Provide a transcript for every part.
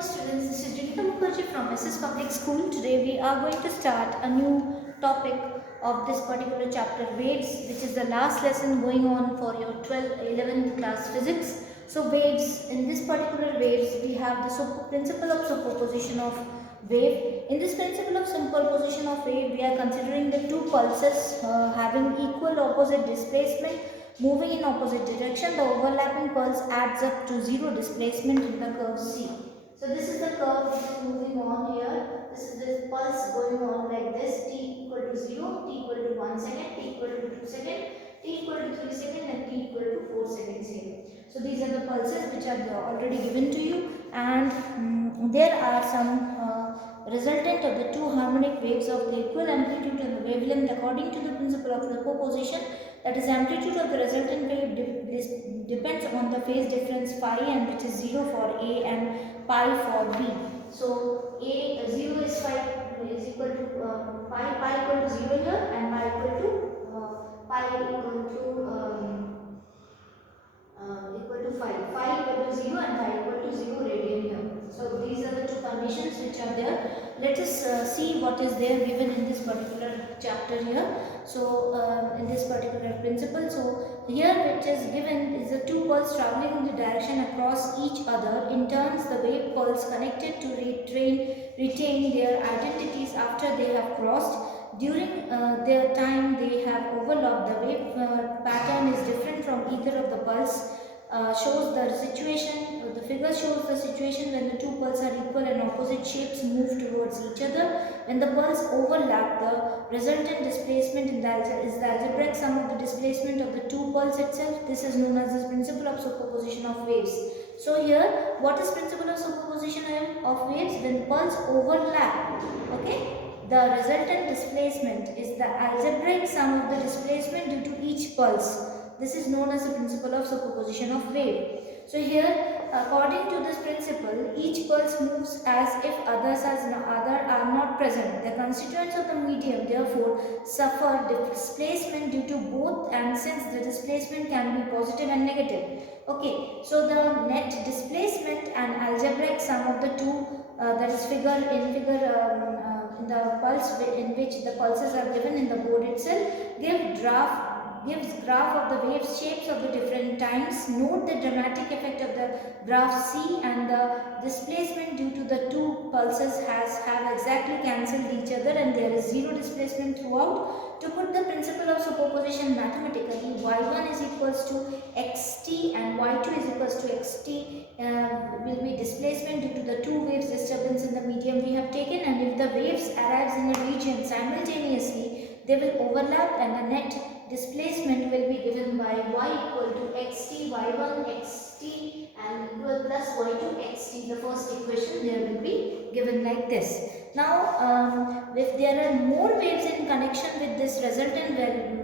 morning students, this is Junita Mukherjee from SS Public School. Today we are going to start a new topic of this particular chapter, waves, which is the last lesson going on for your 12th, 11th class physics. So waves, in this particular waves we have the principle of superposition of wave. In this principle of superposition of wave, we are considering the two pulses having equal opposite displacement moving in opposite direction. The overlapping pulse adds up to zero displacement in the curve C. So this is the curve which is moving on here. This is the pulse going on like this. T equal to 0, T equal to 1 second, T equal to 2 second, T equal to 3 second and T equal to 4 seconds here. So these are the pulses which are already given to you, and there are some resultant of the two harmonic waves of the equal amplitude and the wavelength according to the principle of superposition. That is, amplitude of the resultant wave depends on the phase difference phi, and which is 0 for A and pi for B. So A 0 is phi is equal to pi equal to 0 here, and pi equal to phi equal to 0 and pi equal to 0 radian here. So these are the two conditions which are there. Let us see what is there given in this particular chapter here. So in this particular principle, so here which is given is the two pulses traveling in the direction across each other. In turns, the wave pulse connected to retain their identities after they have crossed. During their time they have overlapped. The wave pattern is different from either of the pulse. Shows the situation, the figure shows the situation when the two pulses are equal and opposite shapes move towards each other. When the pulses overlap, the resultant displacement is the algebraic sum of the displacement of the two pulses itself. This is known as the principle of superposition of waves. So here, what is principle of superposition of waves? When pulses overlap, okay, the resultant displacement is the algebraic sum of the displacement due to each pulse. This is known as the principle of superposition of wave. So here, according to this principle, each pulse moves as if others are not present. The constituents of the medium therefore suffer displacement due to both, and since the displacement can be positive and negative. Okay, so the net displacement and algebraic sum of the two, that is in the pulse in which the pulses are given in the board itself, gives graph of the wave shapes of the different times. Note the dramatic effect of the graph C, and the displacement due to the two pulses have exactly cancelled each other, and there is zero displacement throughout. To put the principle of superposition mathematically, y1 is equals to xt and y2 is equals to xt will be displacement due to the two waves disturbance in the medium we have taken, and if the waves arrives in a region simultaneously, they will overlap and the net displacement will be given by y equal to xt, y1 xt and equal plus y2 xt. The first equation there will be given like this. Now if there are more waves in connection with this resultant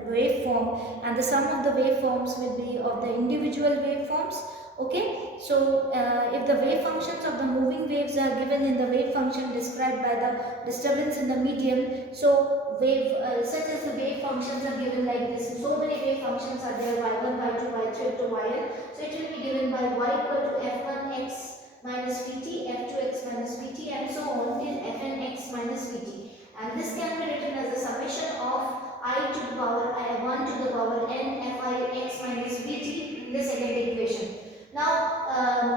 waveform, and the sum of the waveforms will be of the individual waveforms. Okay, so if the wave functions of the moving waves are given in the wave function described by the disturbance in the medium, so such as the wave functions are given like this. So many wave functions are there, y1, y2, y3 up to yn. So it will be given by y equal to f1 x minus vt, f2 x minus vt and so on till fn x minus vt. And this can be written as the summation of I to the power 1 to the power n fi x minus vt in the second equation. Now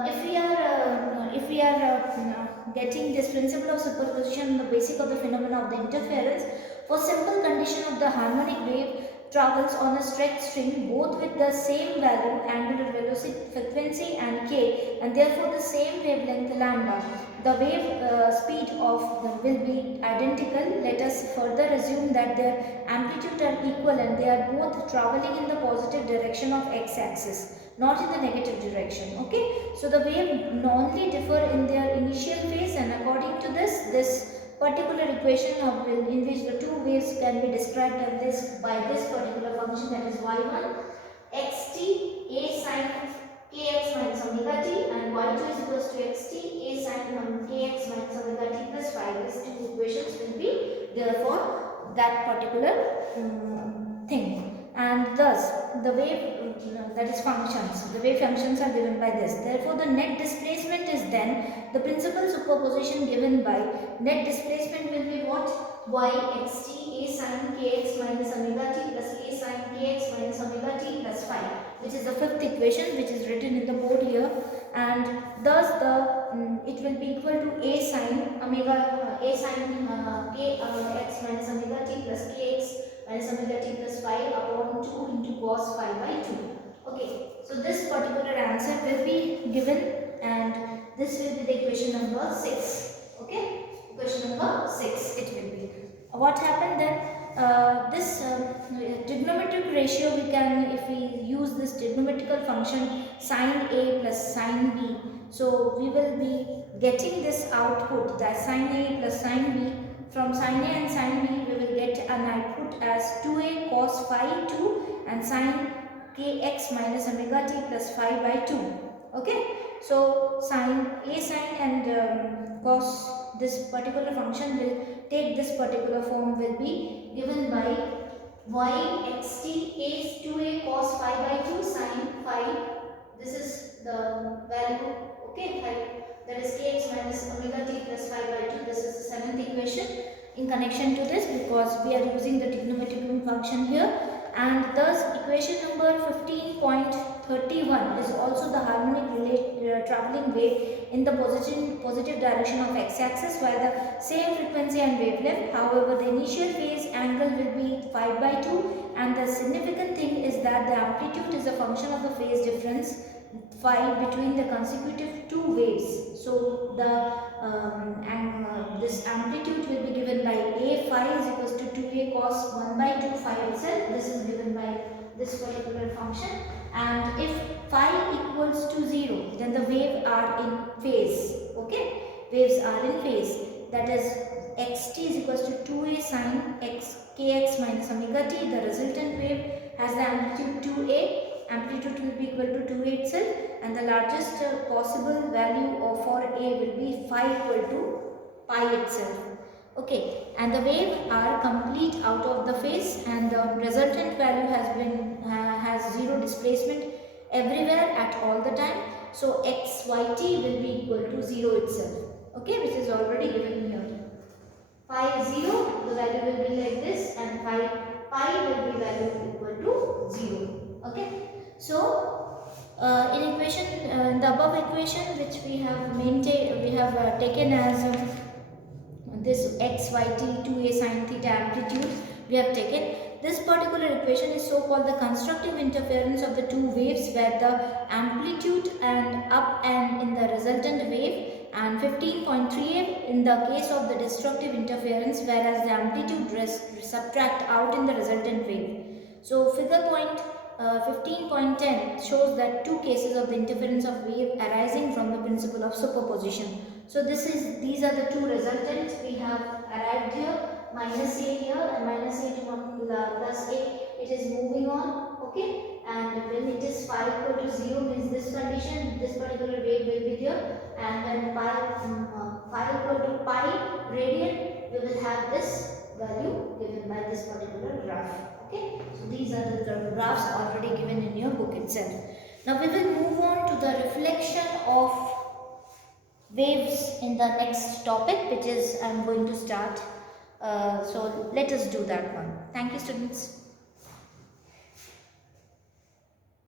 if we are getting this principle of superposition, the basic of the phenomena of the interference, for simple condition of the harmonic wave travels on a stretched string both with the same value, angular velocity, frequency and k, and therefore the same wavelength lambda. The wave speed of them will be identical. Let us further assume that their amplitude are equal and they are both traveling in the positive direction of x-axis, not in the negative direction. Okay, so the wave only differ in their initial phase, and according to this particular equation in which the two waves can be described as by this particular function, that is y1 xt a sin kx minus omega t and y2 is equals to xt a sin kx minus omega t plus 5. These two equations will be there for that particular thing, and thus the wave that is functions, the wave functions are given by this. Therefore the net displacement is then the principal superposition given by net displacement will be what? Y xt a sin kx minus omega t plus a sin kx minus omega t plus phi, which is the fifth equation which is written in the board here, and thus the it will be equal to a sin omega a sin k x minus omega t plus kx minus omega t plus phi upon 2 into cos phi by 2. Okay, so this particular answer will be given, and this will be the equation number 6. Okay, equation number 6 it will be. What happened then? This trigonometric ratio, we can, if we use this trigonometrical function sin A plus sin B, so we will be getting this output, that sin A plus sin B. From sin A and sin B we will get an output as 2a cos phi 2 and sin kx minus omega t plus phi by 2. Okay, so sin A sin and cos, this particular function will take this particular form, will be given by y xt is 2a cos phi by 2 sin phi, this is the value, okay, phi, that is kx minus omega t plus phi by 2. This is the seventh equation in connection to this, because we are using the trigonometric function here. And thus equation number 15.31 is also the harmonic travelling wave in the positive direction of x-axis via the same frequency and wavelength. However, the initial phase angle will be phi by 2, and the significant thing is that the amplitude is a function of the phase difference phi between the consecutive two waves. So the this amplitude will be given by a phi is equals to 2a cos 1 by 2 phi itself. This is given by this particular function, and if phi equals to 0, then the wave are in phase. Okay, waves are in phase, that is xt is equals to 2a sin x kx minus omega t. The resultant wave has the amplitude 2a, amplitude will be equal to 2a itself, and the largest possible value of for a will be phi equal to pi itself. Okay, and the wave are complete out of the phase, and the resultant value has zero displacement everywhere at all the time. So xyt will be equal to 0 itself. Okay, which is already given here. Phi is 0, the value will be like this, and pi will be value equal to 0. Okay, so in equation, the above equation which we have maintained, we have taken as this x y t 2a sin theta amplitude we have taken. This particular equation is so called the constructive interference of the two waves, where the amplitude and up and in the resultant wave, and 15.38 in the case of the destructive interference, whereas the amplitude subtract out in the resultant wave. So figure 15.10 shows that two cases of the interference of wave arising from the principle of superposition. So these are the two resultants we have arrived here, minus a here and minus a to plus a, it is moving on. Okay, and when it is phi equal to 0 means this condition, this particular wave will be there, and when phi equal to pi radian, we will have this value given by this particular graph. Okay, so these are the graphs already given in your book itself. Now we will move on to the reflection of waves in the next topic, which is I am going to start. So let us do that one. Thank you, students.